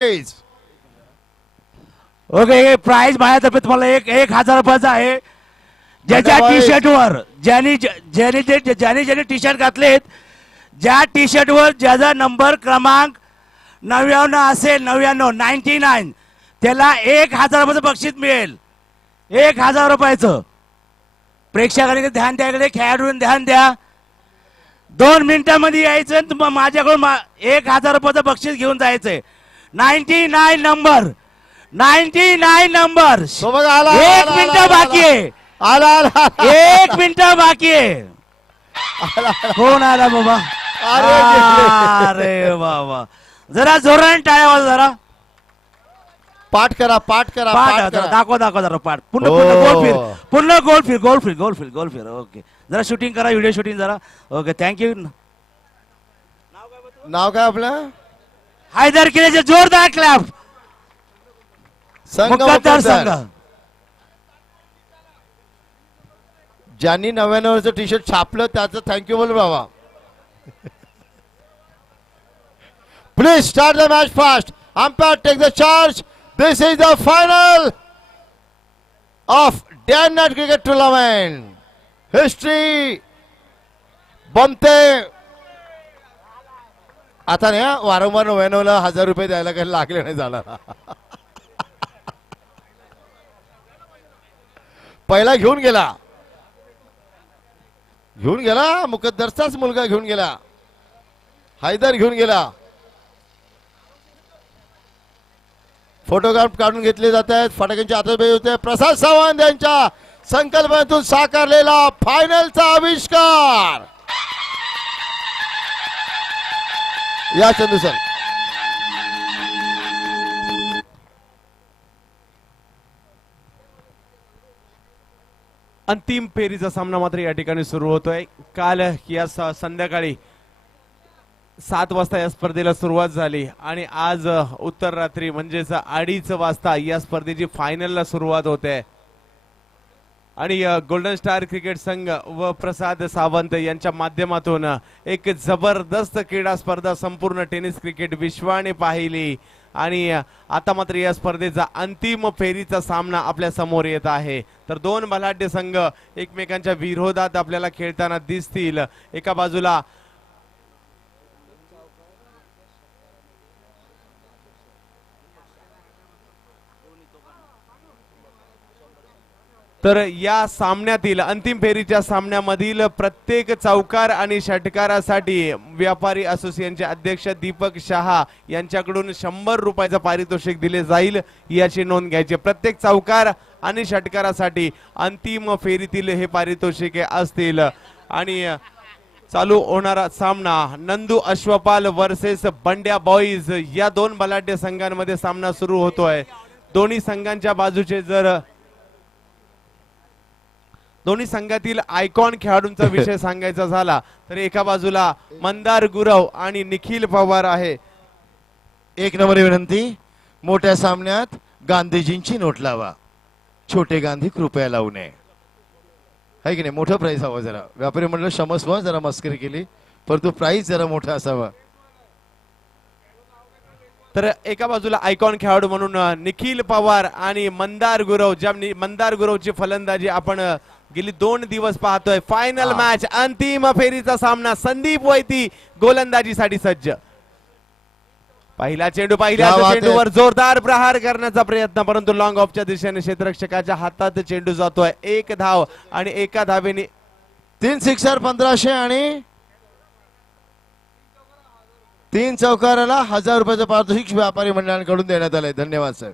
Price. Okay price माझ्यातर्फे तुम्हाला 1000 रुपयाचा आहे. ज्याच्या टी शर्टवर ज्याने टी शर्ट घातलेत, ज्या टी शर्टवर ज्याचा नंबर क्रमांक 99 असेल, 99 त्याला 1000 रुपयाचं बक्षीस मिळेल. 1000 रुपयाचं. प्रेक्षकांनी ध्यान द्याकडे, खेळाडूंनी ध्यान द्या. 2 मिनिटांमध्ये यायचं. माझ्याकडून 1000 रुपयाचं बक्षीस घेऊन जायचंय. 99 नंबर 99 नंबर. 1 मिनिट बाकी आहे. 1 मिनिट बाकी आहे. कोण आला बाबा? अरे बाबा, जरा जोराने टाळ्या वाजवा जरा. पाठ करा. दाखवा जरा पाठ. पुन्हा गोल फिर. ओके, जरा शूटिंग करा, व्हिडिओ शूटिंग जरा. Okay, thank you. नाव काय आपलं? हैदर किल्ल्याचे जोरदार क्लॅप. मुक्कादार संघ. ज्यांनी 99 टी शर्ट छापलं त्याचं थँक्यू बोल बाबा. Please start the match fast. Umpire take the charge. This is the final of day and night cricket tournament. History बनते. आता नाही वारंवार 99ला 1000 रुपये द्यायला काही लागले नाही झाला. पहिला घेऊन गेला मुकद्दरचाच मुलगा घेऊन गेला. हैदर घेऊन गेला. फोटोग्राफ काढून घेतले जात आहेत. फटाक्यांची आतषबाजी होते. प्रसाद सावंत यांच्या संकल्पनेतून साकारलेला फायनलचा आविष्कार. या चंदू सर. अंतिम फेरीचा सामना मात्र या ठिकाणी सुरू होतोय. काल या संध्याकाळी 7 वाजता या स्पर्धेला सुरुवात झाली आणि आज उत्तर रात्री म्हणजेच 2:30 वाजता या स्पर्धेची फायनलला सुरुवात होते. आणि गोल्डन स्टार क्रिकेट संघ व प्रसाद सावंत यांच्या माध्यमातून एक जबरदस्त क्रीडा स्पर्धा संपूर्ण टेनिस क्रिकेट विश्वाने पाहिली. आणि आता मात्र या स्पर्धेचा अंतिम फेरीचा सामना आपल्या समोर येत आहे. तर 2 बलाढ्य संघ एकमेकांच्या विरोधात आपल्याला खेळताना दिसतील. एका बाजूला तर या सामन्यातील अंतिम फेरीच्या सामन्यामधील प्रत्येक चौकार आणि षटकारासाठी व्यापारी असोसिएशनचे अध्यक्ष दीपक शहा यांच्याकडून 100 रुपयाचं पारितोषिक दिले जाईल, याची नोंद घ्यायची. प्रत्येक चौकार आणि षटकारासाठी अंतिम फेरीतील हे पारितोषिके असतील. आणि चालू होणारा सामना नंदू अश्वपाल वर्सेस बंड्या बॉईज या 2 बलाढ्य संघांमध्ये सामना सुरू होतोय. दोन्ही संघांच्या बाजूचे जर दोन्ही संघातील आयकॉन खेळाडूंचा विषय सांगायचा झाला तर एका बाजूला मंदार गुरव आणि निखिल पवार आहे. 1 नंबर विनंती. मोठ्या सामन्यात गांधीजींची नोट लावा. छोटे गांधी कृपया लावू नये. आहे की नाही? मोठं प्राइस हवं जरा. व्यापारी म्हणलं क्षमस्व, जरा मस्करी केली, परंतु प्राइस जरा मोठा असावा. तर एका बाजूला आयकॉन खेळाडू म्हणून निखिल पवार आणि मंदार गुरव. ज्या मंदार गुरवची फलंदाजी आपण गेली 2 दिवस पाहतोय. फायनल मॅच, अंतिम फेरीचा सामना. संदीप वैती गोलंदाजीसाठी सज्ज. पहिल्या चेंडूवर जोरदार प्रहार करण्याचा प्रयत्न, परंतु लॉंग ऑफच्या दिशेने क्षेत्ररक्षकाच्या हातात चेंडू जातोय. 1 धाव आणि एका धावेने 3 सिक्सर 1500 आणि 3 चौकाराला 1000 रुपयाचं पारितोषिक व्यापारी मंडळांकडून देण्यात आलंय. धन्यवाद सर.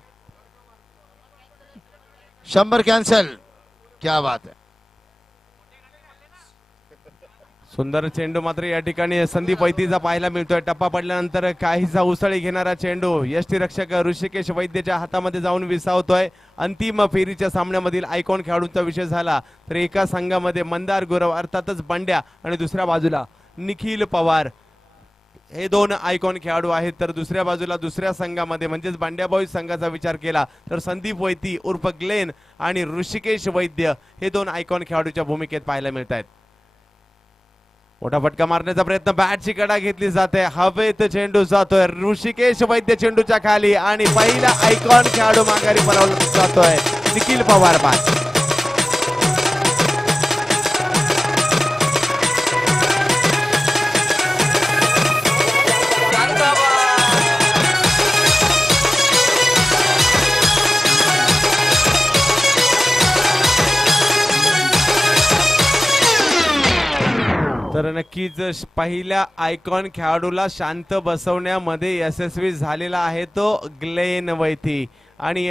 100 कॅन्सल. क्या बात आहे. सुंदर चेंडू मात्र या ठिकाणी संदीप वैतीचा पाहायला मिळतोय. टप्पा पडल्यानंतर काहीसा उसळी घेणारा चेंडू यष्टीरक्षक ऋषिकेश वैद्यच्या हातामध्ये जाऊन विसावतोय. अंतिम फेरीच्या सामन्यामधील आयकॉन खेळाडूंचा विषय झाला तर एका संघामध्ये मंदार गुरव अर्थातच बंड्या आणि दुसऱ्या बाजूला निखिल पवार हे 2 आयकॉन खेळाडू आहेत. तर दुसऱ्या बाजूला दुसऱ्या संघामध्ये म्हणजेच बांड्या बॉईज संघाचा विचार केला तर संदीप वैती उर्फ ग्लेन आणि ऋषिकेश वैद्य हे 2 आयकॉन खेळाडूच्या भूमिकेत पाहायला मिळत आहेत. मोठा फटका मारण्याचा प्रयत्न, बॅटची कडा घेतली जाते, हवेत चेंडू जातोय, ऋषिकेश वैद्य चेंडूच्या खाली आणि पहिला आयकॉन खेळाडू माघारी पळवला जातोय, निखिल पवार बाद. तर नक्कीच पहिल्या आयकॉन खेळाडूला शांत बसवण्यामध्ये यशस्वी झालेला आहे तो ग्लेन वैथी आणि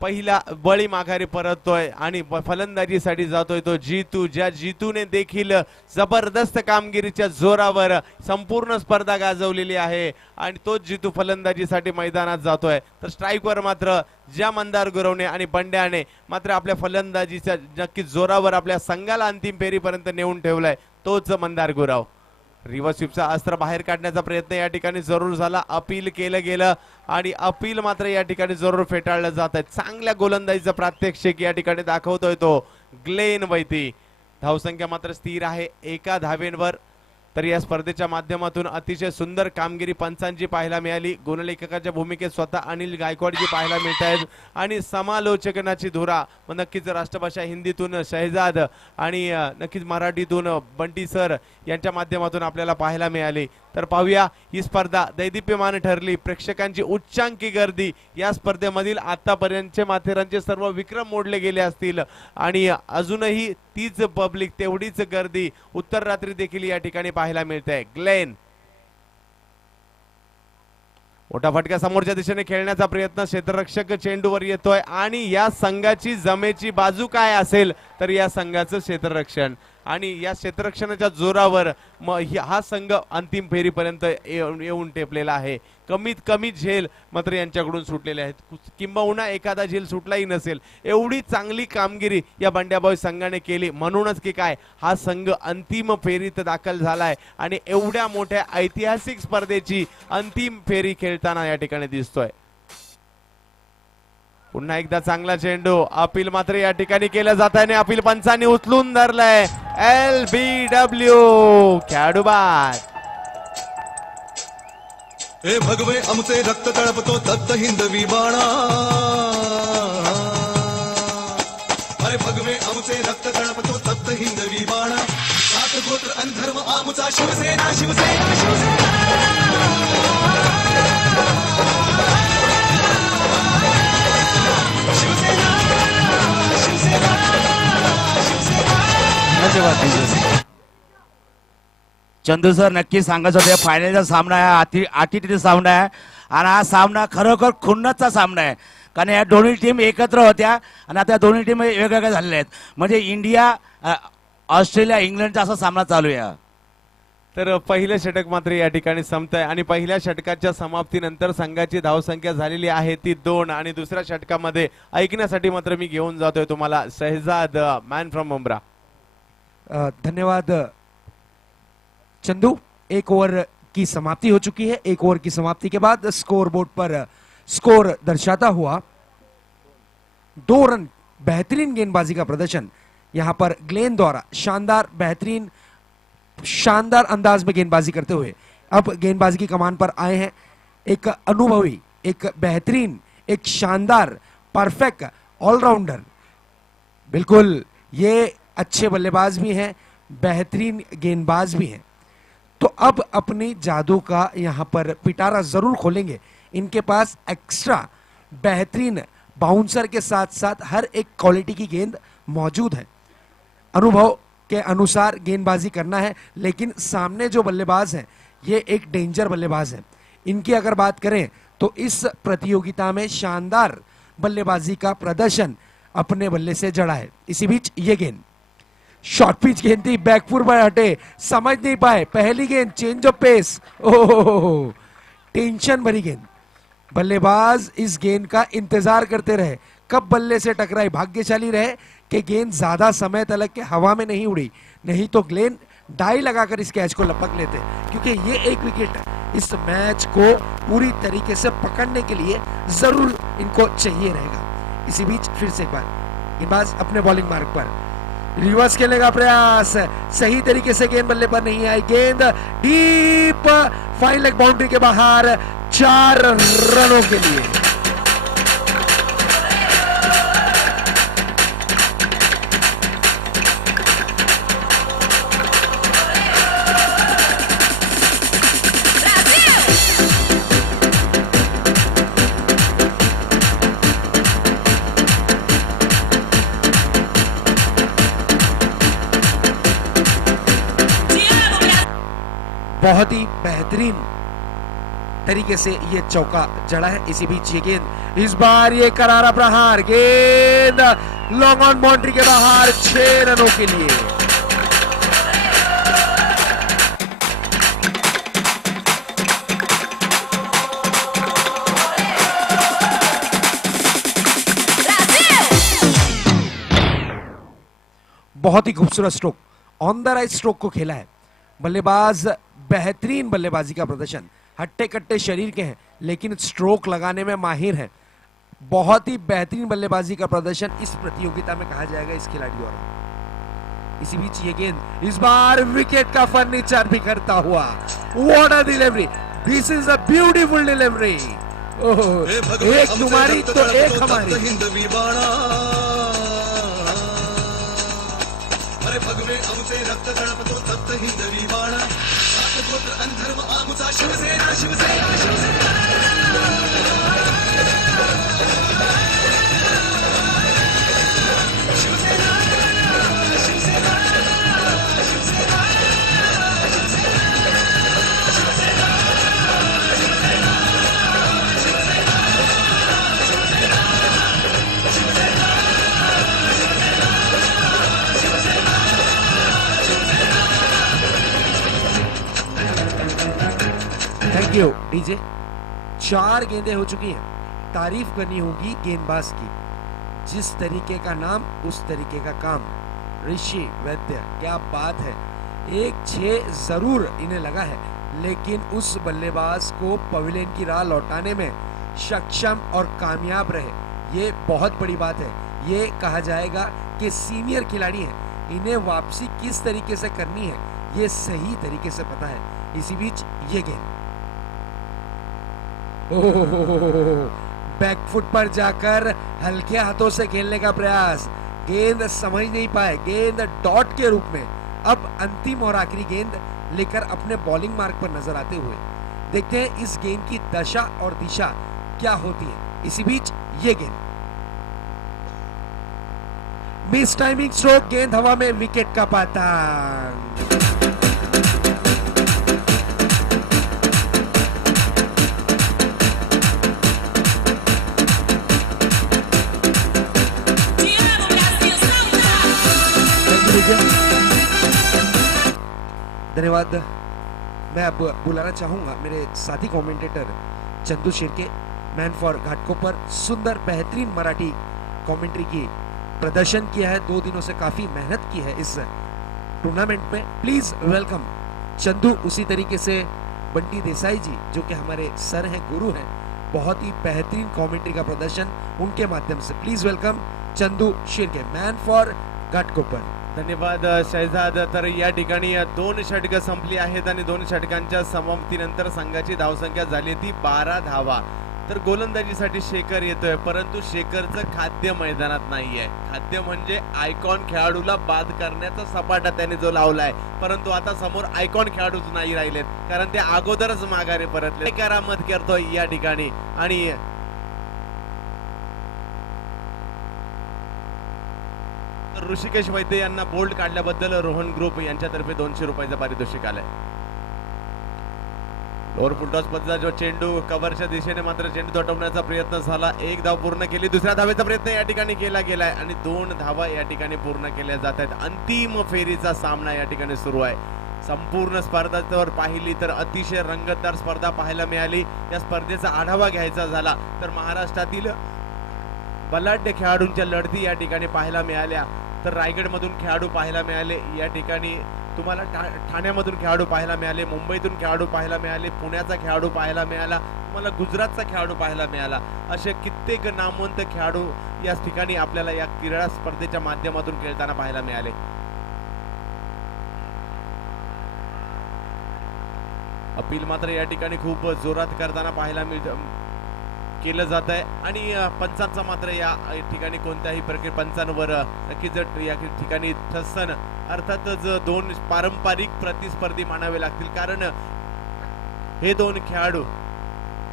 पहिला बळी माघारी परततोय आणि फलंदाजीसाठी जातोय तो जीतू, ज्या जीतूने देखील जबरदस्त कामगिरीच्या जोरावर संपूर्ण स्पर्धा गाजवलेली आहे आणि तोच जीतू फलंदाजीसाठी मैदानात जातोय. तर स्ट्राईकवर मात्र ज्या मंदार गुरवणे आणि बंड्याने मात्र आपल्या फलंदाजीच्या नक्कीच जोरावर आपल्या संघाला अंतिम फेरीपर्यंत नेऊन ठेवलाय तोच मंदार गुरव. रिव्हर्स स्वीपचा अस्त्र बाहेर काढण्याचा प्रयत्न या ठिकाणी जरूर झाला, अपील केलं गेलं आणि अपील मात्र या ठिकाणी जरूर फेटाळलं जात आहे. चांगल्या गोलंदाजीचा प्रात्यक्षिक या ठिकाणी दाखवतोय तो ग्लेन वैती. धावसंख्या मात्र स्थिर आहे 1 धावेंवर. तर या स्पर्धेच्या माध्यमातून अतिशय सुंदर कामगिरी पंचांची पाहायला मिळाली. गुणलेखकाच्या भूमिकेत स्वतः अनिल गायकवाडजी पाहायला मिळत आहेत आणि समालोचनाची धुरा नक्कीच राष्ट्रभाषा हिंदीतून शहजाद आणि नक्कीच मराठीतून बंटी सर यांच्या माध्यमातून आपल्याला पाहायला मिळाली. तर पाहूया ही स्पर्धा दैदिप्यमान ठरली. प्रेक्षकांची उच्चांकी गर्दी, या स्पर्धेमधील आतापर्यंतचे माथेरानचे सर्व विक्रम मोडले गेले असतील आणि अजूनही तीच पब्लिक, तेवढीच गर्दी उत्तर रात्री देखील या ठिकाणी पाहायला मिळते. ग्लेन मोठा फटका समोरच्या दिशेने खेळण्याचा प्रयत्न, क्षेत्ररक्षक चेंडूवर येतोय आणि या संघाची जमेची बाजू काय असेल तर या संघाचं क्षेत्ररक्षण आणि या क्षेत्ररक्षणाच्या जोरावर हा संघ अंतिम फेरीपर्यंत येऊन टेपलेला आहे. कमीत कमी झेल मात्र यांच्याकडून सुटलेले आहेत, किंबहुना एखादा झेल सुटलाही नसेल. एवढी चांगली कामगिरी या बंड्याभाई संघाने केली म्हणूनच की काय हा संघ अंतिम फेरीत दाखल झालाय आणि एवढ्या मोठ्या ऐतिहासिक स्पर्धेची अंतिम फेरी खेळताना या ठिकाणी दिसतोय. पुन्हा एकदा चांगला चेंडू, अपील मात्र या ठिकाणी केलं जात आहे आणि अपील पंचांनी उचलून धरलंय. LBW खेळाडू बाद. हे भगवे आमचे रक्त तळपतो तप्त हिंदवी बाणा, अरे भगवे आमचे रक्त तळपतो तप्त हिंदवी बाणा, सात गोत्र अंधर्व आमचा शिवसेना शिवसेना शिवसेना. चंदू सर नक्की सांगत होते फायनलचा सामना आहे, आठीतील सामना आहे आणि हा सामना खरोखर खुन्नसचा सामना आहे. कारण या दोन्ही टीम एकत्र होत्या आणि आता दोन्ही टीम वेगवेगळ्या झालेल्या आहेत. म्हणजे इंडिया ऑस्ट्रेलिया इंग्लंडचा असा सामना चालू आहे. तर पहिलं षटक मात्र या ठिकाणी संपतंय आणि पहिल्या षटकाच्या समाप्तीनंतर संघाची धावसंख्या झालेली आहे ती 2 आणि दुसऱ्या षटकामध्ये ऐकण्यासाठी मात्र मी घेऊन जातोय तुम्हाला शहजाद, मॅन फ्रॉम मुंब्रा. धन्यवाद चंदू. 1 ओवर की समाप्ति हो चुकी है. 1 ओवर की समाप्ति के बाद स्कोर बोर्ड पर स्कोर दर्शाता हुआ 2 रन. बेहतरीन गेंदबाजी का प्रदर्शन यहां पर ग्लेन द्वारा शानदार अंदाज में गेंदबाजी करते हुए अब गेंदबाजी की कमान पर आए हैं. एक अनुभवी, एक बेहतरीन, एक शानदार, परफेक्ट ऑलराउंडर. बिल्कुल ये अच्छे बल्लेबाज भी हैं, बेहतरीन गेंदबाज भी हैं. तो अब अपनी जादू का यहां पर पिटारा जरूर खोलेंगे. इनके पास एक्स्ट्रा बेहतरीन बाउंसर के साथ साथ हर एक क्वालिटी की गेंद मौजूद है. अनुभव के अनुसार गेंदबाजी करना है, लेकिन सामने जो बल्लेबाज हैं ये एक डेंजर बल्लेबाज हैं. इनकी अगर बात करें तो इस प्रतियोगिता में शानदार बल्लेबाजी का प्रदर्शन अपने बल्ले से जड़ा है. इसी बीच ये गेंद शॉर्ट पिच गेंद थी, बैकफुट पर हटे, समझ नहीं पाए. पहली गेंद change of pace, oh tension भरी गेंद. बल्लेबाज इस गेंद का इंतजार करते रहे कब बल्ले से टकराई. भाग्यशाली रहे कि गेंद ज्यादा समय तक के हवा में नहीं उड़ी, नहीं तो ग्लेन डाई लगाकर इस कैच को लपक लेते, क्योंकि ये एक विकेट इस मैच को पूरी तरीके से पकड़ने के लिए जरूर इनको चाहिए रहेगा. इसी बीच फिर से एक बार गेंदबाज अपने बॉलिंग मार्ग पर रिवर्स खेलने का प्रयास, सही तरीके से गेंद बल्ले पर नहीं आई, गेंद डीप फाइन लेग बाउंड्री के बाहर, 4 रनों के लिए। बहुत ही बेहतरीन तरीके से ये चौका जड़ा है। इसी बीच ये गेंद, इस बार ये करारा प्रहार, गेंद लॉन्ग ऑन बाउंड्री के बाहर, 6 रनों के लिए। बहुत ही खूबसूरत stroke, on the right stroke को खेला है। बल्लेबाज बेहतरीन बल्लेबाजी का प्रदर्शन, हट्टे कट्टे शरीर के हैं लेकिन स्ट्रोक लगाने में माहिर हैं। बहुत ही बेहतरीन बल्लेबाजी का प्रदर्शन इस प्रतियोगिता में कहा जाएगा इस खिलाड़ी द्वारा। इसी बीच ये गेंद, इस बार विकेट का फर्नीचर भी करता हुआ, what a delivery, this is a beautiful delivery. एक तुम्हारी तो एक हमारी। हिंदवी बाणा, अरे भगवे आमचे रक्त तळपतो तप्त हिंदवी बाणा, सात गोत्र अंधर्व आमचा Shiv Sena Shiv Sena Shiv Sena. Thank you DJ. 4 गेंदें हो चुकी हैं। तारीफ करनी होगी गेंदबाज की, जिस तरीके का नाम उस तरीके का काम। ऋषि वैद्य, क्या बात है। 1-6 जरूर इन्हें लगा है लेकिन उस बल्लेबाज को पवेलियन की राह लौटाने में सक्षम और कामयाब रहे, ये बहुत बड़ी बात है। ये कहा जाएगा कि सीनियर खिलाड़ी हैं, इन्हें वापसी किस तरीके से करनी है ये सही तरीके से पता है। इसी बीच ये गेंद बैकफुट पर जाकर हल्के हाथों से खेलने का प्रयास, गेंद समझ नहीं पाए, गेंद डॉट के रूप में अब अंतिम और आखिरी गेंद लेकर अपने बॉलिंग मार्ग पर नजर आते हुए। देखते हैं इस गेंद की दशा और दिशा क्या होती है। इसी बीच ये गेंद, मिस टाइमिंग स्ट्रोक, गेंद हवा में, विकेट का पतंग। धन्यवाद। मैं अब बुलाना चाहूंगा मेरे साथी commentator Chandu Shirke, man for Ghatkopar. सुंदर बेहतरीन मराठी कमेंट्री की प्रदर्शन किया है, 2 दिनों से काफी मेहनत की है इस टूर्नामेंट में। Please welcome Chandu. उसी तरीके से बंटी देसाई जी जो कि हमारे सर हैं, गुरु हैं, बहुत ही बेहतरीन कमेंट्री का प्रदर्शन उनके माध्यम से। Please welcome Chandu Shirke, man for Ghatkopar. धन्यवाद शहजाद। तर या ठिकाणी 2 षटकं संपली आहेत आणि 2 षटकांच्या समाप्तीनंतर संघाची धावसंख्या झाली ती 12 धावा। तर गोलंदाजीसाठी शेखर येतोय, परंतु शेखरचं खाद्य मैदानात नाहीये। खाद्य म्हणजे आयकॉन खेळाडूला बाद करण्याचा सपाटा त्याने जो लावलाय, परंतु आता समोर आयकॉन खेळाडूच नाही राहिलेत, कारण ते अगोदरच माघारी परतले। करामत करतोय या ठिकाणी आणि ऋषिकेश वैद्य यांना बोल्ड काढल्याबद्दल रोहन ग्रुप यांच्यातर्फे 200 रुपयाचं पारितोषिक आलंय। लोअर फुलटॉस पद्धतीचा जो चेंडू कव्हरच्या दिशेने मात्र चेंडू दटवण्याचा प्रयत्न झाला, 1 धाव पूर्ण केली, दुसऱ्या धावेचा प्रयत्न या ठिकाणी केला गेलाय आणि 2 धावा या ठिकाणी पूर्ण केल्या जात आहेत। अंतिम फेरीचा सामना या ठिकाणी सुरू आहे। संपूर्ण स्पर्धा जर पाहिली तर अतिशय रंगतदार स्पर्धा पाहायला मिळाली। या स्पर्धेचा आढावा घ्यायचा झाला तर महाराष्ट्रातील बलाढ्य खेळाडूंच्या लढती या ठिकाणी पाहायला मिळाल्या। तर रायगडमधून खेळाडू पाहायला मिळाले, या ठिकाणी तुम्हाला ठाण्यामधून खेळाडू पाहायला मिळाले, मुंबईतून खेळाडू पाहायला मिळाले, पुण्याचा खेळाडू पाहायला मिळाला, मला गुजरातचा खेळाडू पाहायला मिळाला. असे कित्येक नामवंत खेळाडू या ठिकाणी आपल्याला या क्रीडा स्पर्धेच्या माध्यमातून खेळताना पाहायला मिळाले. अपील मात्र या ठिकाणी खूप जोरात करताना पाहायला केलं जात आहे आणि पंचांचा मात्र या ठिकाणी कोणत्याही प्रकारे पंचांवर नक्कीच या ठिकाणी ठसन अर्थातच दोन पारंपरिक प्रतिस्पर्धी मानावे लागतील. कारण हे दोन खेळाडू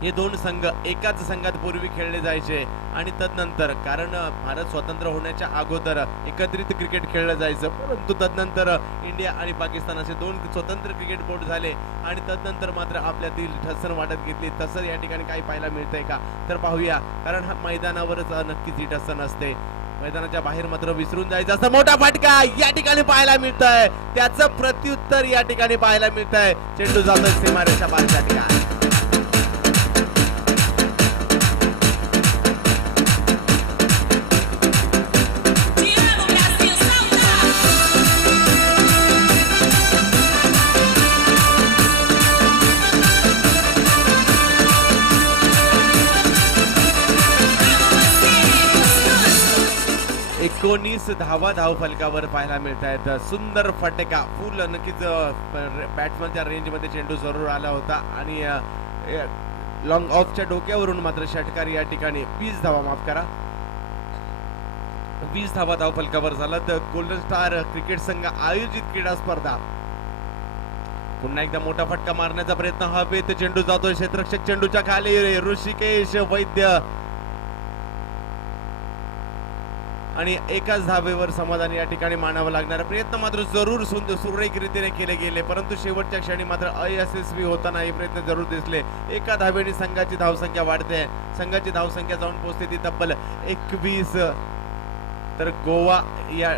हे दोन संघ एकाच संघात पूर्वी खेळले जायचे आणि तदनंतर कारण भारत स्वतंत्र होण्याच्या अगोदर एकत्रित क्रिकेट खेळलं जायचं, परंतु तदनंतर इंडिया आणि पाकिस्तान असे दोन स्वतंत्र क्रिकेट बोर्ड झाले आणि तदनंतर मात्र आपल्यातील ठसन वाढत घेतली. तसं या ठिकाणी काही पाहायला मिळतंय का तर पाहूया, कारण हा मैदानावरच नक्कीच ही ठसन असते. मैदानाच्या बाहेर मात्र विसरून जायचं असं मोठा फटका या ठिकाणी पाहायला मिळतंय. त्याचं प्रत्युत्तर या ठिकाणी पाहायला मिळतंय. चेंडू जातोय सीमारेषा पारच्या ठिकाणी. एकोणीस धावा धाव फलकावर पाहायला मिळत आहेत. सुंदर फटका फुल नक्कीच बॅट्समनच्या रेंज मध्ये चेंडू जरूर आला होता आणि लॉंग ऑफच्या डोक्यावरून मात्र षटकार या ठिकाणी 20 धावा माफ करा 20 धावा धाव फलकावर झाला. तर गोल्डन स्टार क्रिकेट संघ आयोजित क्रीडा स्पर्धा पुन्हा एकदा मोठा फटका मारण्याचा प्रयत्न हवेत. चेंडू जातोय क्षेत्ररक्षक चेंडूच्या खाली ऋषिकेश वैद्य आणि एकाच धावेवर समाधान या ठिकाणी मानावं लागणार. प्रयत्न मात्र जरूर सुरेख रीतीने केले गेले, परंतु शेवटच्या क्षणी मात्र अयशस्वी होताना हे प्रयत्न जरूर दिसले. एका धावेने संघाची धावसंख्या वाढते. संघाची धावसंख्या जाऊन पोहोचते ती तब्बल 21. तर गोवा या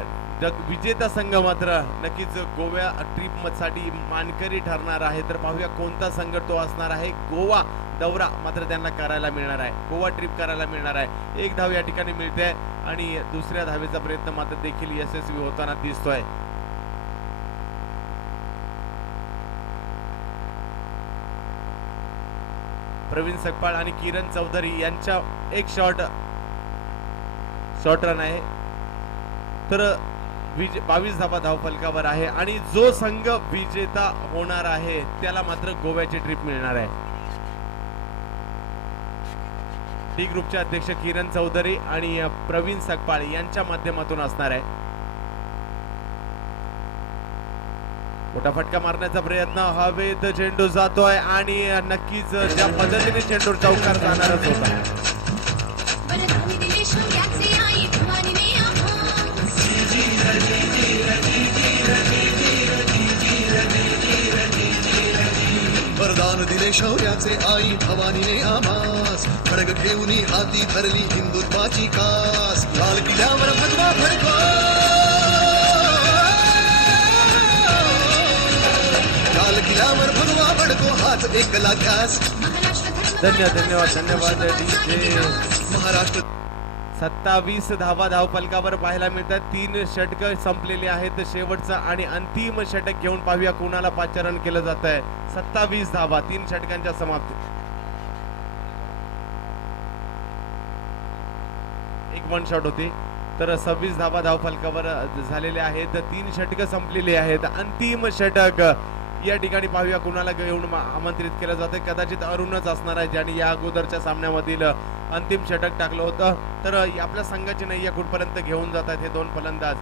विजेता संघ मात्र नक्कीच गोवा ट्रिप साठी मानकरी ठरणार आहे. तर पाहूया कोणता संघ तो असणार आहे. गोवा दौरा मात्र त्यांना करायला मिळणार आहे, गोवा ट्रिप करायला मिळणार आहे. एक धाव या ठिकाणी मिळते आणि दुसऱ्या धावेचा प्रयत्न मात्र देखील यशस्वी होताना दिसतोय. प्रवीण सकपाळ आणि किरण चौधरी यांच्या एक शॉट रन आहे. तर 22 धावा धाव फलकावर आहे आणि जो संघ विजेता होणार आहे त्याला मात्र गोव्याची ट्रिप मिळणार आहे. डी ग्रुपचे अध्यक्ष किरण चौधरी आणि प्रवीण सकपाळ यांच्या माध्यमातून असणार आहे. मोठा फटका मारण्याचा प्रयत्न हवेत चेंडू जातोय आणि नक्कीच ज्या पद्धतीने चेंडू चौकार जाणारच होता. वरदान दिले शौर्याचे आई भवानीने आभास, खडग घेऊन हाती धरली हिंदुत्वाची कास. लाल किल्ल्यावर भगवा फडको, लाल किल्ल्यावर भगवा फडको हाच एकला ध्यास. धन्यवाद डीजे. महाराष्ट्र 27 धावा धाव फलकावर पाहायला मिळतात. 3 षटक संपलेले आहेत. शेवटचं आणि अंतिम षटक घेऊन पाहूया कोणाला पाचारण केलं जात आहे. 27 धावा 3 षटकांच्या समाप्ती. एक वन शॉट होती. तर 26 धावा धाव फलकावर झालेले आहेत. 3 षटक संपलेली आहेत. अंतिम षटक या ठिकाणी पाहूया कुणाला घेऊन आमंत्रित केलं जाते. कदाचित अरुणच असणार आहे ज्याने या अगोदरच्या सामन्यामधील अंतिम षटक टाकलं होतं. तर आपल्या संघाची नैया कुठपर्यंत घेऊन जातात हे दोन फलंदाज.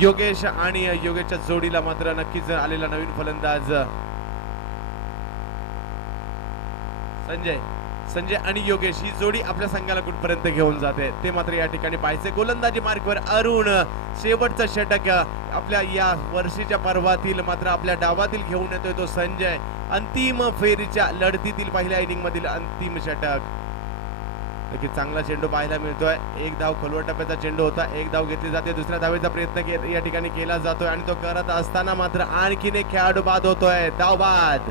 योगेश आणि योगेशच्या जोडीला मात्र नक्कीच आलेला नवीन फलंदाज संजय आणि योगेश ही जोडी आपल्या संघाला कुठपर्यंत घेऊन जाते ते मात्र या ठिकाणी पाहायचे. गोलंदाजी मार्कवर अरुण. शेवटचा षटक आपल्या या वर्षीच्या पर्वातील मात्र आपल्या डावातील घेऊन येतोय तो संजय. अंतिम फेरीच्या लढतीतील पहिल्या इनिंग मधील अंतिम षटक. नक्की चांगला चेंडू पाहायला मिळतोय. एक धाव खोलवर टप्प्याचा चेंडू होता. एक धाव घेतली जाते. दुसऱ्या धावेचा प्रयत्न या ठिकाणी केला जातोय आणि तो करत असताना मात्र आणखीन एक खेळाडू बाद होतोय. धाव बाद.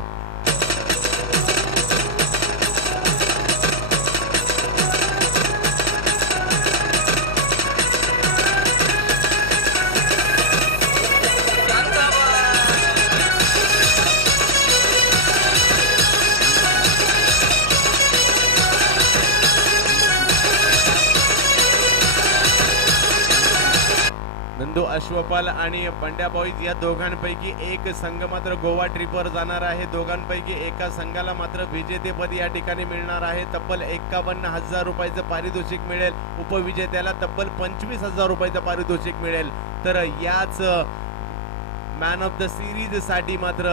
अश्वपाल आणि बंड्या बॉईज या दोघांपैकी एक संघ मात्र गोवा ट्रिपवर जाणार आहे. दोघांपैकी एका संघाला मात्र विजेतेपद या ठिकाणी मिळणार आहे. तब्बल 51,000 रुपयाचं पारितोषिक मिळेल. उपविजेत्याला तब्बल 25,000 रुपयाचं पारितोषिक मिळेल. तर याच मॅन ऑफ द सिरीज साठी मात्र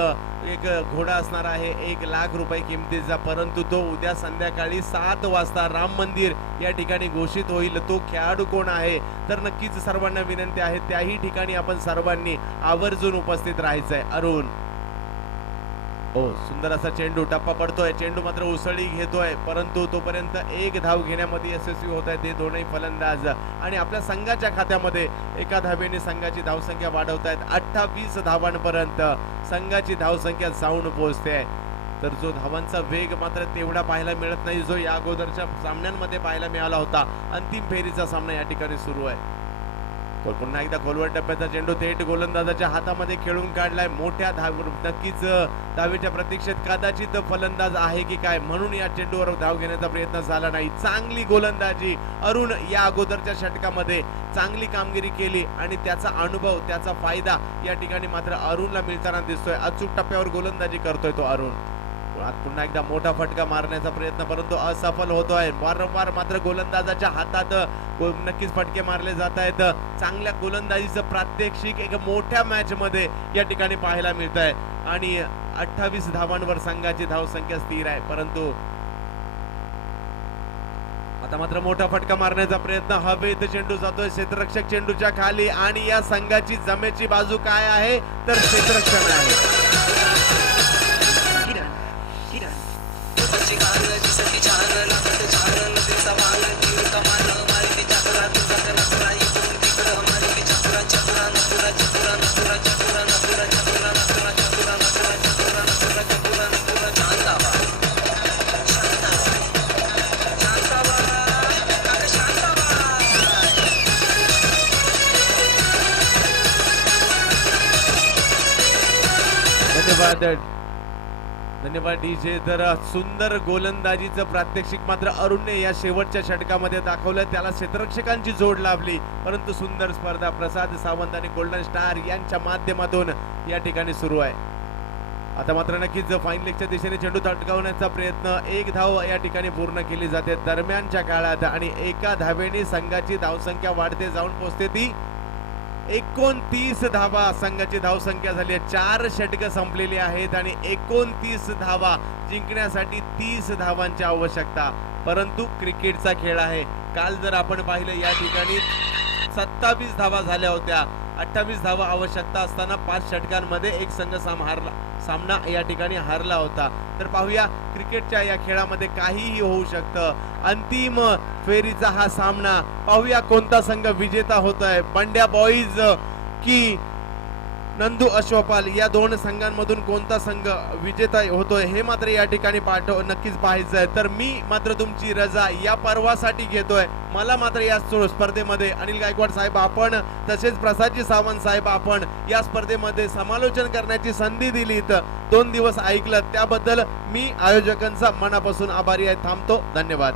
एक घोडा असणार आहे 1,00,000 रुपये किमतीचा. परंतु तो उद्या संध्याकाळी 7 वाजता राम मंदिर या ठिकाणी घोषित होईल. तो खेळाडू कोण आहे तर नक्कीच सर्वांना विनंती आहे त्याही ठिकाणी आपण सर्वांनी आवर्जून उपस्थित राहायचंय. अरुण हो सुंदर असा चेंडू टप्पा पडतोय. चेंडू मात्र उसळी घेतोय परंतु तोपर्यंत एक धाव घेण्यामध्ये यशस्वी होत आहेत हे दोनही फलंदाज. आणि आपल्या संघाच्या खात्यामध्ये एका धावेने संघाची धावसंख्या वाढवतायत. 28 धावांपर्यंत संघाची धावसंख्या जाऊन पोहोचते. तर जो धावांचा वेग मात्र तेवढा पाहायला मिळत नाही जो या अगोदरच्या सामन्यांमध्ये पाहायला मिळाला होता. अंतिम फेरीचा सामना या ठिकाणी सुरू आहे. पुन्हा एकदा खोलवर टप्प्याचा चेंडू थेट गोलंदाजाच्या हातामध्ये खेळून काढलाय. मोठ्या नक्कीच धावेच्या प्रतीक्षेत कदाचित फलंदाज आहे की काय म्हणून या चेंडूवर धाव घेण्याचा प्रयत्न झाला नाही. चांगली गोलंदाजी अरुण या अगोदरच्या षटकामध्ये चांगली कामगिरी केली आणि त्याचा अनुभव त्याचा फायदा या ठिकाणी मात्र अरुणला मिळताना दिसतोय. अचूक टप्प्यावर गोलंदाजी करतोय तो अरुण. पुन्हा एकदा मोठा फटका मारण्याचा प्रयत्न परंतु असफल होतोय. वारंवार मात्र गोलंदाजाच्या हातात नक्कीच फटके मारले जात आहेत. चांगल्या गोलंदाजीचं प्रात्यक्षिक एक मोठ्या मॅच मध्ये या ठिकाणी पाहायला मिळत आहे. आणि 28 धावांवर संघाची धावसंख्या स्थिर आहे. परंतु आता मात्र मोठा फटका मारण्याचा प्रयत्न. हवेत चेंडू जातोय क्षेत्ररक्षक चेंडूच्या खाली आणि या संघाची जमेची बाजू काय आहे तर क्षेत्ररक्षण आहे. धन्यवाद डीजे. तर सुंदर गोलंदाजीचं प्रात्यक्षिक मात्र अरुणने या शेवटच्या षटकामध्ये दाखवलं. त्याला क्षेत्ररक्षकांची जोड लाभली परंतु सुंदर स्पर्धा प्रसाद सावंत आणि गोल्डन स्टार यांच्या माध्यमातून या ठिकाणी सुरू आहे. आता मात्र नक्कीच फाईन लेगच्या दिशेने चेंडू तटकावण्याचा प्रयत्न. एक धाव या ठिकाणी पूर्ण केली जाते दरम्यानच्या काळात आणि एका धावेने संघाची धावसंख्या वाढते जाऊन पोहोचते ती 29 धावा संघाची धावसंख्या झाली आहे. 4 षटकं संपलेली आहेत आणि 29 धावा जिंकण्यासाठी 30 धावांची आवश्यकता. परंतु क्रिकेटचा खेळ आहे. काल जर आपण पाहिलं या ठिकाणी 27 धावा झाल्या होत्या. 28 धावा आवश्यकता असताना 5 षटकांमध्ये एक संघ सामना या ठिकाणी हारला होता. तर पाहूया क्रिकेटच्या या खेळामध्ये काहीही होऊ शकतं. अंतिम फेरीचा हा सामना पाहूया कोणता संघ विजेता होतोय. बंड्या बॉईज की नंदू अश्वपाल या दोन संघांमधून कोणता संघ विजेता होतोय हे मात्र या ठिकाणी नक्कीच पाहायचं आहे. तर मी मात्र तुमची रजा या पर्वासाठी घेतोय. मला मात्र या स्पर्धेमध्ये अनिल गायकवाड साहेब आपण तसेच प्रसादजी सावंत साहेब आपण या स्पर्धेमध्ये समालोचन करण्याची संधी दिलीत. 2 दिवस ऐकलं त्याबद्दल मी आयोजकांचा मनापासून आभारी आहे. थांबतो. धन्यवाद.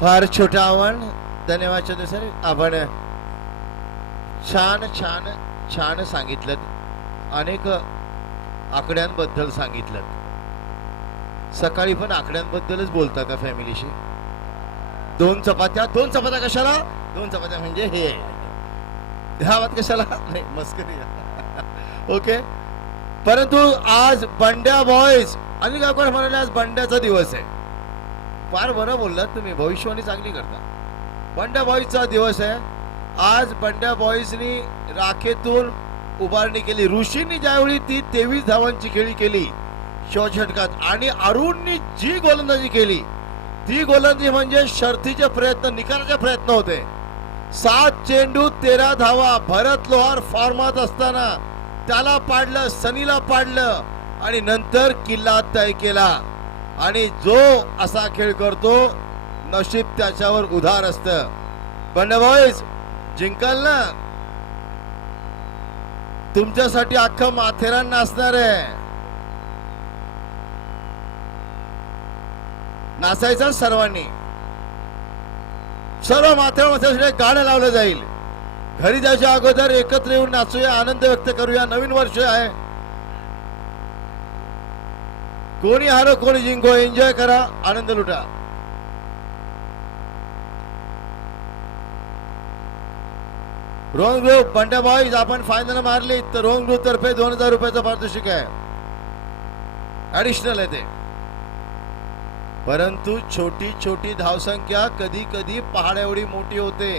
फार छोटा आव्हान. धन्यवाद चंद्र सर. आपण छान छान छान सांगितलं. अनेक आकड्यांबद्दल सांगितलं. सकाळी पण आकड्यांबद्दलच बोलतात फॅमिलीशी. 2 चपात्या कशाला? 2 चपात्या म्हणजे हे ह्यावात कशाला नाही मस्करी. ओके. परंतु आज बंड्या बॉईज अनिल गायकवाड म्हणाले आज बंड्याचा दिवस आहे. फार बरं बोललात तुम्ही. भविष्यवाणी चांगली करता. बंड्या बॉईजचा दिवस आहे आज. बंड्या बॉईजनी राखेतून उभारणी केली. ऋषींनी ज्यावेळी ती 23 धावांची खेळी केली षटकात आणि अरुणनी जी गोलंदाजी केली ती गोलंदाजी म्हणजे शर्थीचे प्रयत्न निकालाचे प्रयत्न होते. 7 चेंडू 13 धावा. भरत लोहार फॉर्मात असताना त्याला पाडलं, सनीला पाडलं आणि नंतर किल्ला तय केला. आणि जो असा खेळ करतो नशीब त्याच्यावर उधार असतं. बंड्या बॉईज जिंकाल ना. तुमच्यासाठी अख्खं माथेरान नाचणार आहे. नाचायचं सर्वांनी. सर्व माथेरान गाणं लावलं जाईल. घरी जायच्या अगोदर एकत्र येऊन नाचूया, आनंद व्यक्त करूया. नवीन वर्ष आहे. कोणी हारो कोणी जिंको, एन्जॉय करा, आनंद लुटा. रोहन ग्रुप बंड्या बॉईज आपण फायनल मारली तर रोहन ग्रुप तर्फे 2000 रुपयाचं पारितोषिक आहे. ऍडिशनल आहे ते. परंतु छोटी छोटी धावसंख्या कधी कधी पहाड एवढी मोठी होते.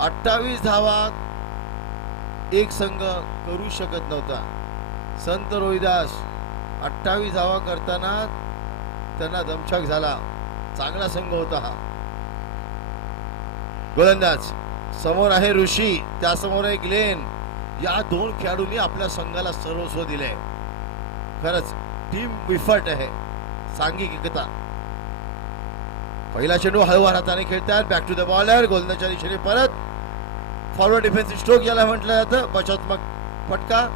28 धावा एक संघ करू शकत नव्हता. संत रोहिदास 28 धावा करताना त्यांना दमछाक झाला. चांगला संघ होता हा. गोलंदाज समोर आहे ऋषी, त्यासमोर आहे ग्लेन. या दोन खेळाडूंनी आपल्या संघाला सर्वस्व दिले. खरंच टीम विफट आहे, सांघिक एकता. पहिला चेंडू हळूवार हाताने खेळतात. Back to the bowler. गोलंदाजच्या दिशेने परत फॉरवर्ड डिफेन्सिव्ह स्ट्रोक याला म्हटलं जातं. बचावात्मक फटका.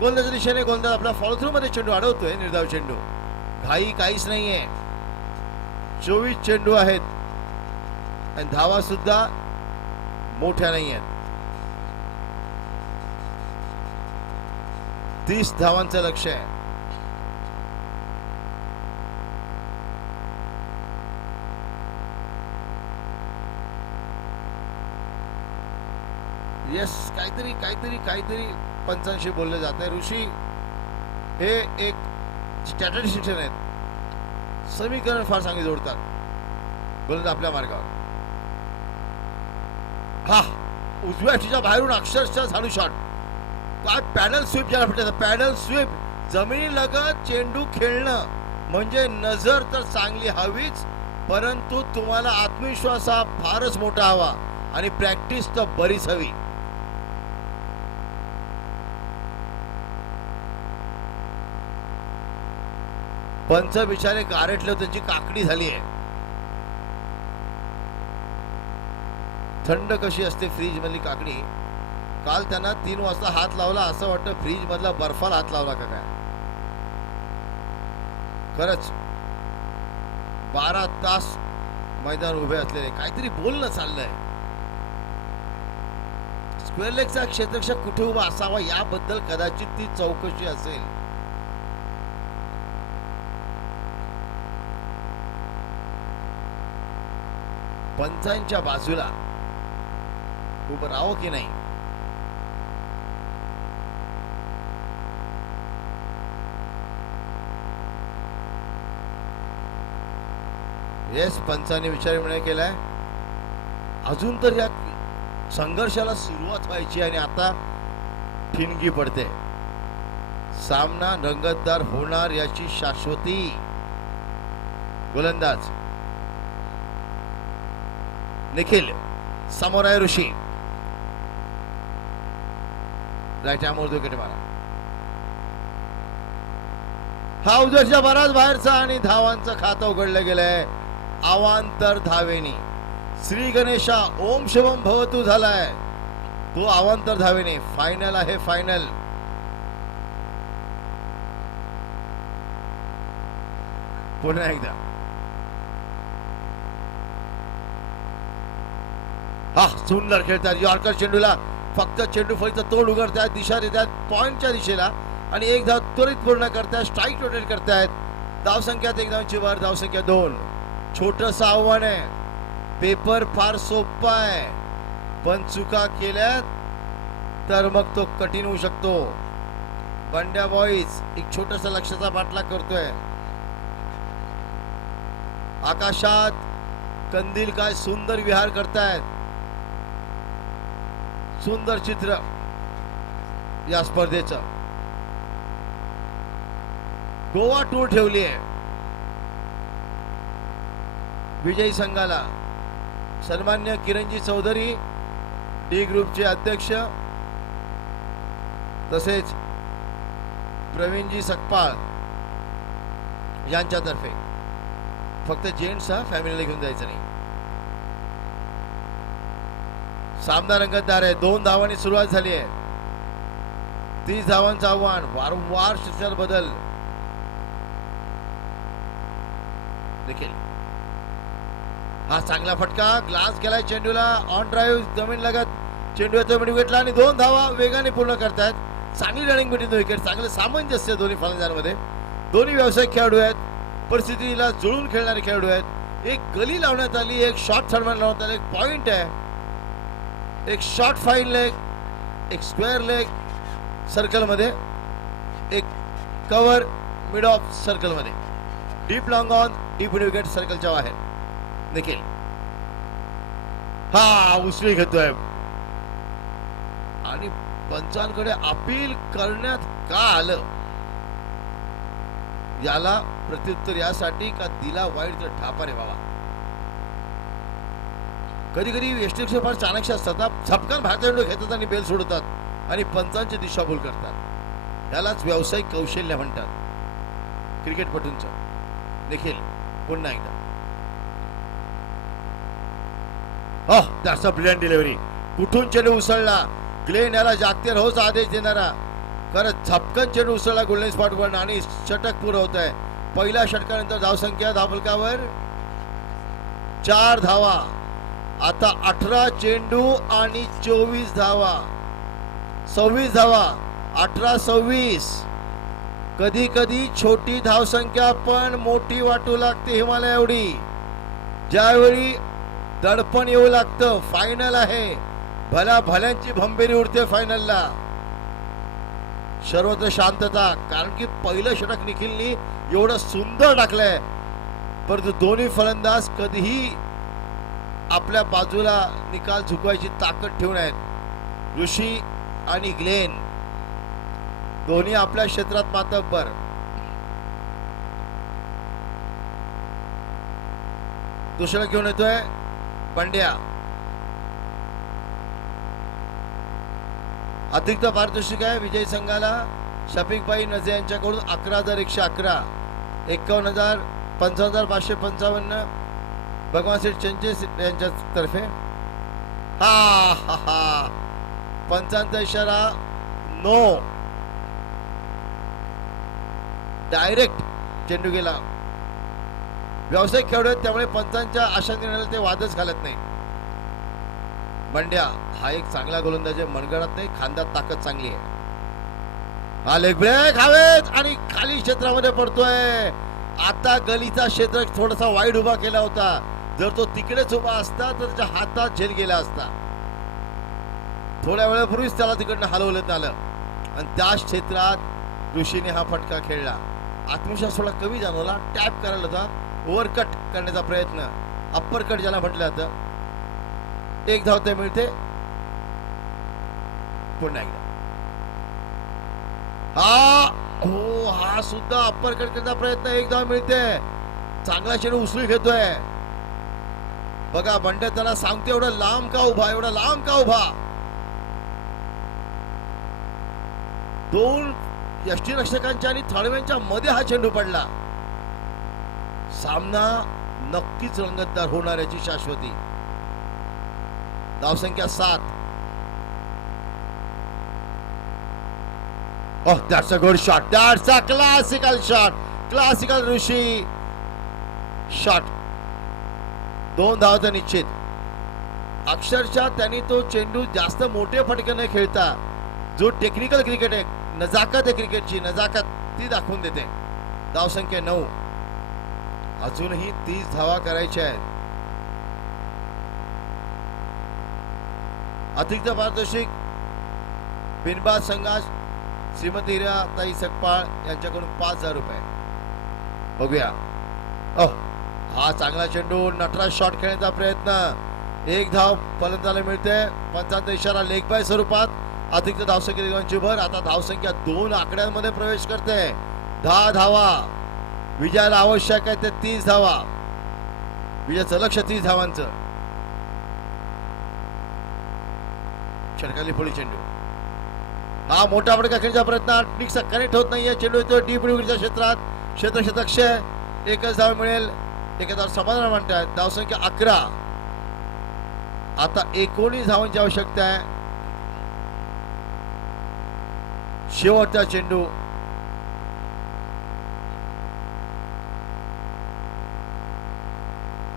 गोलंदाजच्या दिशेने गोलंदाज आपला फॉलो थ्रू मध्ये चेंडू अडवतोय. निर्धाव चेंडू. घाई काहीच नाहीये. 24 चेंडू आहेत आणि धावा सुद्धा मोठ्या नाही आहेत. 30 धावांचं लक्ष आहे. येस, काहीतरी काहीतरी काहीतरी पंचांशी बोलले जात आहे. ऋषी हे एक स्टॅटिस्टिशियन आहेत. समीकरण फार चांगली जोडतात. गोलंदाज आपल्या मार्गावर. हा उजव्या अटीच्या बाहेरून अक्षरशः झाडू शॉट. काय पॅडल स्वीप ज्याला म्हणतात. Paddle sweep. जमिनीलगत चेंडू खेळणं म्हणजे नजर तर चांगली हवीच, परंतु तुम्हाला आत्मविश्वास हा फारच मोठा हवा आणि प्रॅक्टिस तर बरीच हवी. पंच बिचारे गारटले, त्यांची काकडी झाली आहे. थंड कशी असते फ्रीज मधली काकडी. काल त्यांना 3 वाजता हात लावला असं वाटतं फ्रीज मधला बर्फाला हात लावला का काय. खरंच 12 तास मैदान उभे असलेले. काहीतरी बोलणं चाललंय. स्क्वेअर लेगचा क्षेत्ररक्षक कुठे उभा असावा याबद्दल कदाचित ती चौकशी असेल. पंचांच्या बाजूला उभं राहावं की नाही. येस, पंचांनी विचार केलाय. अजून तर या संघर्षाला सुरुवात व्हायची आणि आता ठिणगी पडते. सामना रंगतदार होणार याची शाश्वती. गोलंदाज निखिल. समोर आहे ऋषी. राईट हॅमवर विकेट मारा. हा उजव्याच्या बराच बाहेरचा आणि धावांचं खातं उघडलं गेलंय अवांतर धावेनी. श्री गणेशा ओम शिवम भवतु झालाय तो अवांतर धावेने. फायनल आहे फायनल. पुन्हा एकदा. हा सुंदर खेळतात. यॉर्कर चेंडूला फक्त चेंडू फळीचं तोंड उघडतात, दिशा देतात पॉइंटच्या दिशेला आणि एक धाव त्वरित पूर्ण करतात. स्ट्राईक रोटेट करतायत. धावसंख्यात 1 धावांची वर. धावसंख्या 2. छोटंसं आव्हान आहे. पेपर फार सोपा आहे, पण चुका केल्यात तर मग तो कठीण होऊ शकतो. बंड्या बॉईज एक छोटस लक्षाचा पाठलाग करतोय. आकाशात कंदील काय सुंदर विहार करतायत. सुंदर चित्र या स्पर्धेचं. गोवा टूर ठेवली आहे. विजयी संघाला सन्मान्य किरणजी चौधरी डी ग्रुपचे अध्यक्ष तसेच प्रवीणजी सकपाळ यांच्यातर्फे. फक्त जेंट्स हा फॅमिलीला घेऊन जायचं नाही. सामना रंगतदार आहे. 2 धावांनी सुरुवात झाली आहे. 30 धावांचं आव्हान. वारंवार शिक्षण बदल देखील. हा चांगला फटका. ग्लास गेलाय चेंडूला. ऑन ड्राईव्ह जमीन लगत चेंडू येतो विकेटला आणि 2 धावा वेगाने पूर्ण करतायत. चांगली रनिंग बिटवीन द विकेट. चांगलं सामंजस्य दोन्ही फलंदाजांमध्ये. दोन्ही व्यावसायिक खेळाडू आहेत. परिस्थितीला जुळून खेळणारे खेळाडू आहेत. एक गली लावण्यात आली. एक शॉर्ट थर्डमॅन लावण्यात आले. एक पॉइंट आहे. एक शॉर्ट फाईन लेग. एक स्क्वेअर लेग सर्कल मध्ये. एक कव्हर मिड ऑफ सर्कल मध्ये. Deep long on deep wicket सर्कलच्या बाहेर. निखिल हा उसळी घेतोय आणि पंचांकडे अपील करण्यात का आलं याला प्रत्युत्तर यासाठी का दिला वाईट तर ठापा रे बाबा. कधी कधी यष्टीक्षे फार चाणक्य असतात. झपकन भारतीय घेतात आणि बेल सोडतात आणि पंचांची दिशाभूल करतात. यालाच व्यावसायिक कौशल्य म्हणतात क्रिकेटपटूंचं. देखील पुन्हा एकदा त्याचा ब्रिलियंट डिलिव्हरी. कुठून चेंडू उसळला. ग्लेन याला जागते रोज आदेश देणारा. खरं झपकन चेंडू उसळला गोल्डन स्पॉट वर आणि षटक पूर्ण होत आहे. पहिल्या षटकानंतर धावसंख्या धावफलकावर 4 धावा. आता 18 चेंडू आणि 24 धावा. 26 धावा. 18-26. कधी कधी छोटी धावसंख्या पण मोठी वाटू लागते हिमालय एवढी. ज्यावेळी दडपण येऊ लागतं. फायनल आहे. भल्या भल्यांची भंबेरी उडते फायनलला. सर्वत्र शांतता. कारण की पहिलं षटक निखिलनी एवढं सुंदर टाकलंय परंतु दोन्ही फलंदाज कधीही आपल्या बाजूला निकाल झुकवायची ताकद ठेवून आहेत. ऋषी आणि ग्लेन दोन्ही आपल्या क्षेत्रात मातब्बर. दुसरं घेऊन येतोय पंड्या. अतिरिक्त पारितोषिक आहे विजयी संघाला शफिकभाई नजे यांच्याकडून 11,111. 51,000 55,555 भगवान शेठ चंचे यांच्या तर्फे. हा हा हा पंचांचा इशारा नो. डायरेक्ट चेंडू गेला. व्यावसायिक खेळाडू आहेत त्यामुळे पंचांच्या अशा निर्णयाला ते वादच घालत नाही. बंड्या हा एक चांगला गोलंदाज आहे. मनगडात नाही खांद्यात ताकद चांगली आहे. हा लेग ब्रेक हवेत आणि खाली क्षेत्रामध्ये पडतोय. आता गलीचा क्षेत्र थोडासा वाईड उभा केला होता. जर तो तिकडेच उभा असता तर त्याच्या हातात झेल गेला असता. थोड्या वेळापूर्वीच त्याला तिकडनं हलवण्यात आलं आणि त्या क्षेत्रात ऋषीने हा फटका खेळला. आत्मविश्वास थोडा कमी जाणवला. टॅप करायला होता. ओव्हरकट करण्याचा प्रयत्न. अप्पर कट ज्याला म्हटलं जातं. 1 धाव ते मिळते. पुन्हा एकदा हा सुद्धा अप्पर कट करण्याचा प्रयत्न. 1 धाव मिळते. चांगला चेंडू उसळी घेतोय बघा. बंड्या त्याला सांगते एवढा लांब का उभा. एवढा लांब का उभा. 2 यष्टीरक्षकांच्या आणि थळव्यांच्या मध्ये हा चेंडू पडला. सामना नक्कीच रंगतदार होणार याची शाश्वती. धावसंख्या 7. that's a good shot. That's a classical shot. Classical Rishi shot. 2 धावाचा निश्चित. अक्षरशः त्यांनी तो चेंडू जास्त मोठे फटके न खेळता जो टेक्निकल क्रिकेट आहे, नजाकत आहे क्रिकेटची, नजाकत ती दाखवून देते. धावसंख्या 9. अजूनही 30 धावा करायच्या आहेत. अतिरिक्त पारितोषिक बिनबाद संघास श्रीमती ताई सकपाळ यांच्याकडून 5,000 रुपये. बघूया. हा चांगला चेंडू. नटराज शॉट खेळण्याचा प्रयत्न. 1 धाव फलंदाजाला मिळते. पंचांचा इशारा लेग बाय स्वरूपात. अतिरिक्त धावसंख्या भर. आता धावसंख्या 2 आकड्यांमध्ये प्रवेश करते. 10 धावा विजयाला आवश्यक आहे. ते 30 धावा. विजयाचं लक्ष 30 धावांचं. षटकाली पुढे चेंडू. हा मोठा फटका खेळण्याचा प्रयत्न. निक्सा कनेक्ट होत नाहीये. चेंडू येतो डीप विकेटच्या क्षेत्रात. क्षेत्रक्षय 1च धाव मिळेल. 1 धाव समाधान म्हणतात. धावसंख्या 11. आता 19 धावांची आवश्यकता आहे. शेवटचा चेंडू.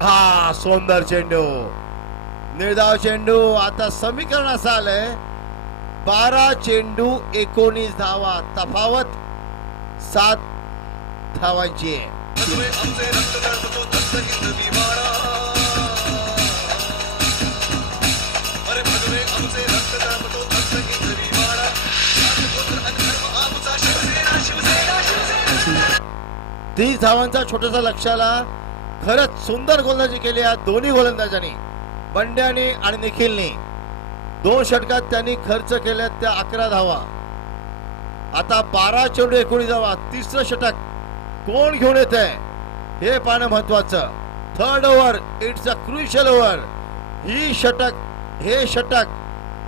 हा सुंदर चेंडू, निर्धाव चेंडू. आता समीकरण असं आलंय 12 चेंडू 19 धावा, तफावत 7 धावांची आहे. भगवे आमचे रक्त तळपतो दत्त हिंदवी बाळा. अरे भगवे आमचे रक्त तळपतो दत्त हिंदवी बाळा. राजपुत्र अनधर्म आमचा शिवसेना शिवसेना शिवसेना. 30 धावांचा छोटासा लक्ष्याला खरंच सुंदर गोलंदाजी केली या दोन्ही गोलंदाजांनी, बंड्याने आणि निखिलने. 2 षटकात त्यांनी खर्च केल्या त्या 11 धावा. आता 12 चेंडू 19 धावा. तिसरं षटक कोण घेऊन येत आहे हे पाहणं महत्वाचं. Third over, it's a crucial over. ही षटक, हे षटक,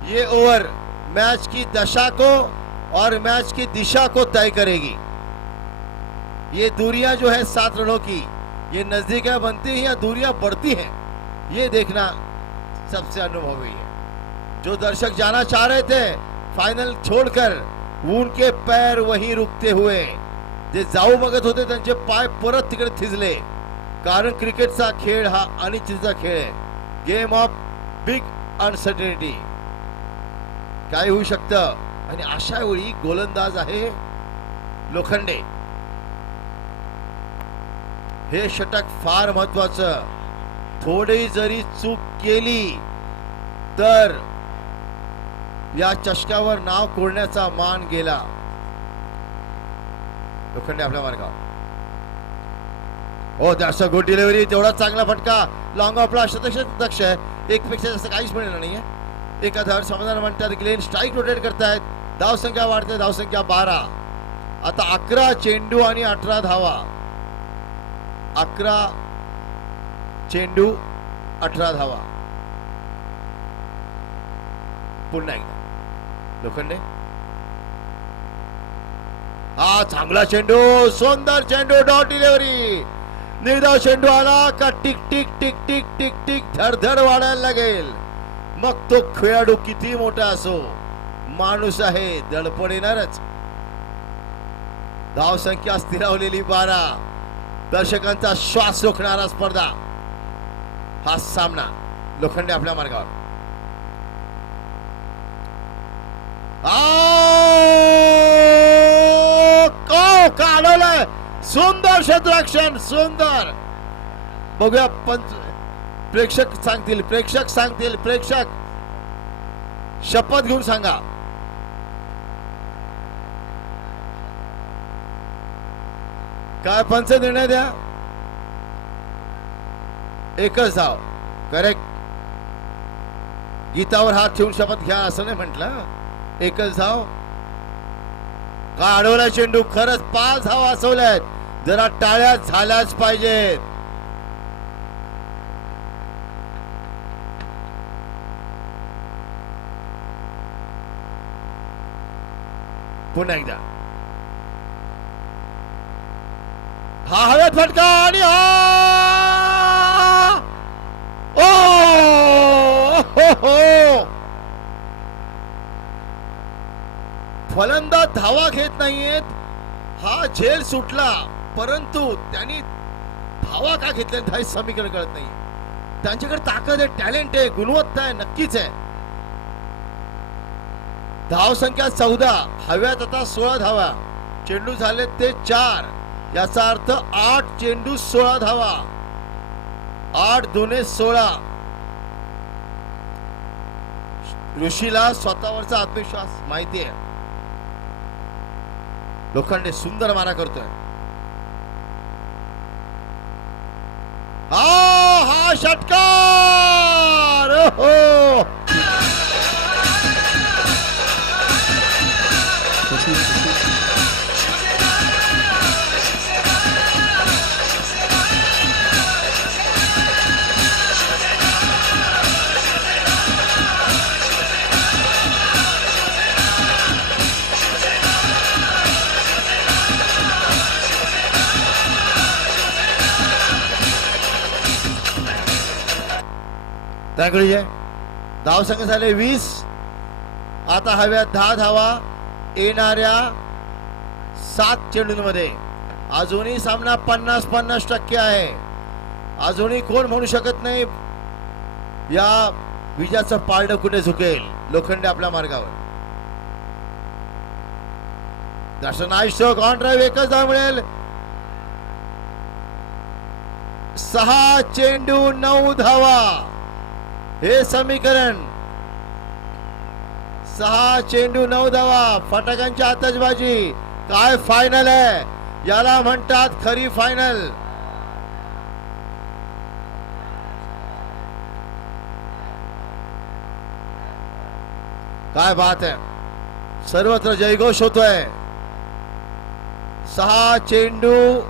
ये ओवर मैच की दशा को और मैच की दिशा को तय करेगी. ये दूरियां जो है 7 रनों की, ये नजदीकियां बनती हैं या दूरियां बढ़ती हैं, ये देखना सबसे अनुभवी है. जो दर्शक जाना चाह रहे थे फाइनल छोड़कर, उनके पैर वहीं रुकते हुए. जे जाऊ बघत होते त्यांचे पाय परत तिकडे थिजले. कारण क्रिकेटचा खेळ हा अनिश्चिततेचा खेळ आहे. Game of big uncertainty. काय होऊ शकतं. आणि अशा वेळी गोलंदाज आहे लोखंडे. हे षटक फार महत्वाचं. थोडी जरी चूक केली तर या चषकावर नाव कोरण्याचा मान गेला. लोखंडे आपल्या मार्गावर. हो, दॅट्स अ गुड डिलिव्हरी. तेवढा चांगला फटका. लॉंग ऑफला शतक आहे. एक पेक्षा जास्त काहीच मिळणार नाहीये. एका धावावर समाधान म्हणतात. ग्लेन स्ट्राईक रोटेट करतायत. धावसंख्या वाढते. धावसंख्या 12. आता 11 चेंडू आणि 18 धावा. 11 चेंडू 18 धावा. पुन्हा एकदा लोखंडे. हा चांगला चेंडू, सुंदर चेंडू, डॉट डिलिव्हरी. निर्धाव चेंडू आला का tick tick tick tick tick tick धडधड वाढायला लागेल. मग तो खेळाडू किती मोठा असो, माणूस आहे, दडपण येणारच. धाव संख्या स्थिरावलेली 12. दर्शकांचा श्वास रोखणारा स्पर्धा हा सामना. लोखंडे आपल्या मार्गावर. काढवलंय. सुंदर क्षेत्ररक्षण, सुंदर. बघूया पंच प्रेक्षक सांगतील, प्रेक्षक सांगतील, प्रेक्षक शपथ घेऊन सांगा. काय पंच निर्णय द्या. एकच धाव. करेक्ट. गीतावर हात ठेवून शपथ घ्या असं नाही म्हटलं. एकच धाव. का अडवला चेंडू. खरंच 5 धावा असवल्यात. जरा टाळ्या झाल्याच पाहिजेत. पुन्हा एकदा. हा हवेत फटका आणि फलंदाज धावा घेत नाहीयेत. हा झेल सुटला, परंतु त्यांनी धावा का घेतल्या हे समीकरण कळत नाही. त्यांच्याकडे ताकद आहे, टॅलेंट आहे, गुणवत्ता आहे, नक्कीच आहे. धाव संख्या 14. हव्यात आता 16 धावा. चेंडू झाले ते 4. याचा अर्थ 8 चेंडू 16 धावा. 8 दुने 16. ऋषीला स्वतःवरचा आत्मविश्वास माहिती आहे. लोखंडे सुंदर मारा करतोय. हा षटकार. हो, त्याकडे धावसंख्या झाले 20. आता हव्या 10 धावा येणाऱ्या 7 चेंडूंमध्ये. अजूनही सामना 50-50% आहे. अजूनही कोण म्हणू शकत नाही या विजयाचं पारडं कुठे झुकेल. लोखंडे आपल्या मार्गावर. नाईट ऑन ड्राईव्ह एकच धाव मिळेल. 6 चेंडू 9 धावा हे समीकरण. 6 चेंडू 9 धावा. फटाक्यांची आतषबाजी. काय फायनल आहे. याला म्हणतात खरी फायनल. काय बात आहे. सर्वत्र जयघोष होतोय. 6 चेंडू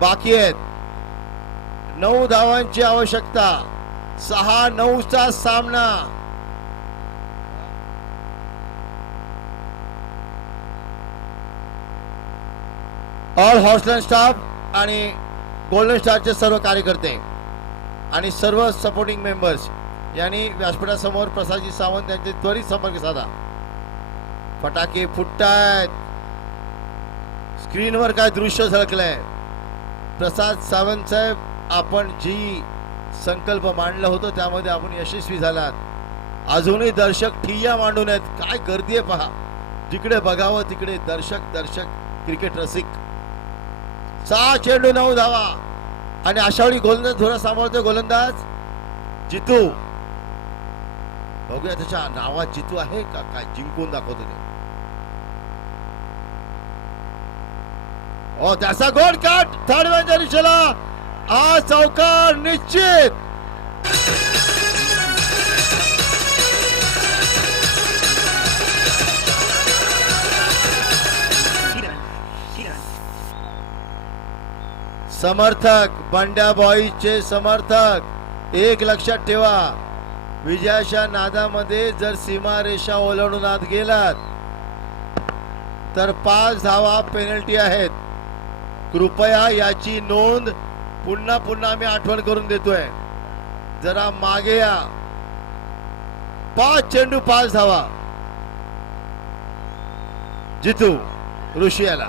बाकी आहेत. 9 धावांची आवश्यकता. 6-9चा सामना. ऑल हॉर्सलँड स्टाफ आणि गोल्डन स्टारचे सर्व कार्यकर्ते आणि सर्व सपोर्टिंग मेंबर्स यांनी व्यासपीठासमोर प्रसादजी सावंत यांचे त्वरित संपर्क साधा. फटाके फुटतायत. स्क्रीनवर काय दृश्य झळकलंय. प्रसाद सावंत साहेब, आपण जी संकल्प मांडला होतो त्यामध्ये आपण यशस्वी झालात. अजूनही दर्शक ठिय्या मांडून आहेत. काय गर्दी आहे पहा. जिकडे बघावं तिकडे दर्शक क्रिकेट रसिक. 6 चेंडू 9 धावा आणि अशावेळी गोलंदाज धोरा सांभाळतोय गोलंदाज जितू. बघूया त्याच्या नावात जितू आहे का काय. जिंकून दाखवतो ते. त्याचा गोल काट थर्ड मॅनच्या दिशेला. हा चौकार निश्चित. समर्थक बंड्या बॉईजचे समर्थक एक लक्षात ठेवा. विजयाच्या नादामध्ये जर सीमारेषा ओलांडून आत गेलात तर 5 धावा पेनल्टी आहेत. कृपया याची नोंद पुन्हा आम्ही आठवण करून देतोय. जरा मागे या. 5 चेंडू 5 धावा. जितू ऋषियाला.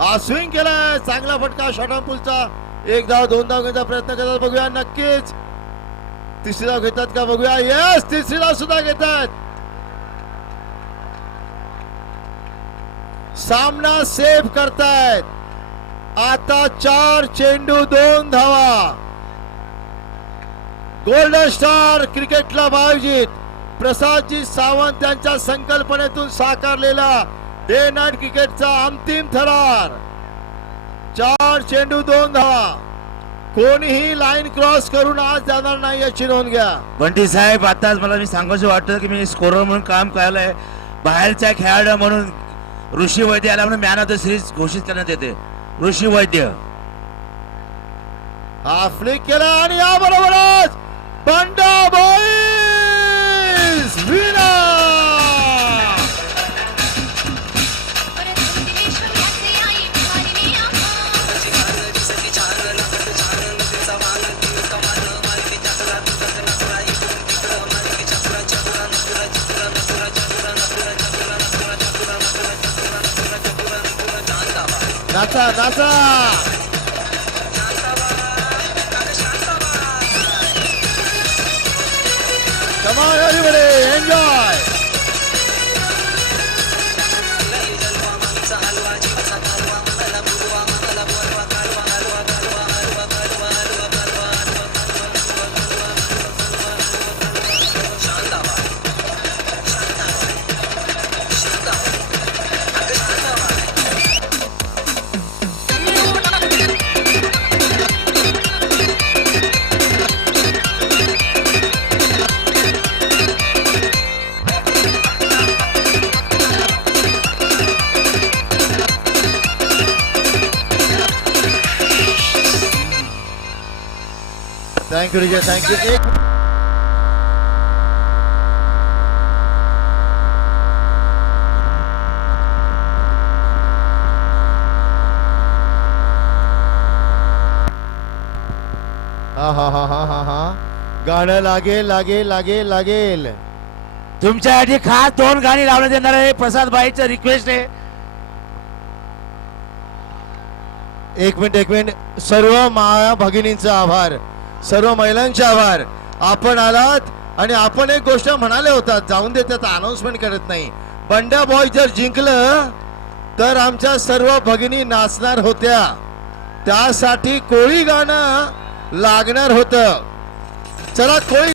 हा स्विंग केलाय. चांगला फटका शॉर्टपुलचा. 1 धाव 2 धाव घेण्याचा प्रयत्न करतात. बघूया नक्कीच 3री धाव घेतात का बघूया. यस 3री धाव सुद्धा घेतात. सामना सेव्ह करतायत. आता 4 चेंडू 2 धावा. गोल्डन स्टार क्रिकेट क्लब आयोजित प्रसादजी सावंत यांच्या संकल्पनेतून साकारलेला डे नाईट क्रिकेटचा अंतिम थरार. 4 चेंडू 2 धावा. कोणीही लाईन क्रॉस करून आज जाणार नाही याची नोंद घ्या. बंटी साहेब, आताच मला मी सांगायचं वाटतं की मी स्कोरर म्हणून काम केलंय. बाहेरच्या खेळाडू म्हणून ऋषी वैद्य याला म्हणून मॅन ऑफ द सिरीज घोषित करण्यात येते. ऋषी वैद्य हा फ्लिक केला आणि याबरोबरच बंडा बॉईज विनर. नाचा नाचा. Come on everybody, enjoy. Thank you Rijay, thank you. हा हा हा हा हा गाणं लागेल लागेल लागेल लागेल. तुमच्यासाठी खास 2 गाणी लावण्यात येणार आहे. प्रसाद भाईचं रिक्वेस्ट आहे. एक मिनिट सर्व माया भगिनींचा आभार, सर्व महिलांचे आभार. आपण आलात आणि आपण एक गोष्ट म्हणाले होता, जाऊन दे त्याचा अनाउन्समेंट करत नाही. बंड्या बॉय जर जिंकलं तर आमच्या सर्व भगिनी नाचणार होत्या, त्यासाठी कोळी गाणं लागणार होतं. चला कोळी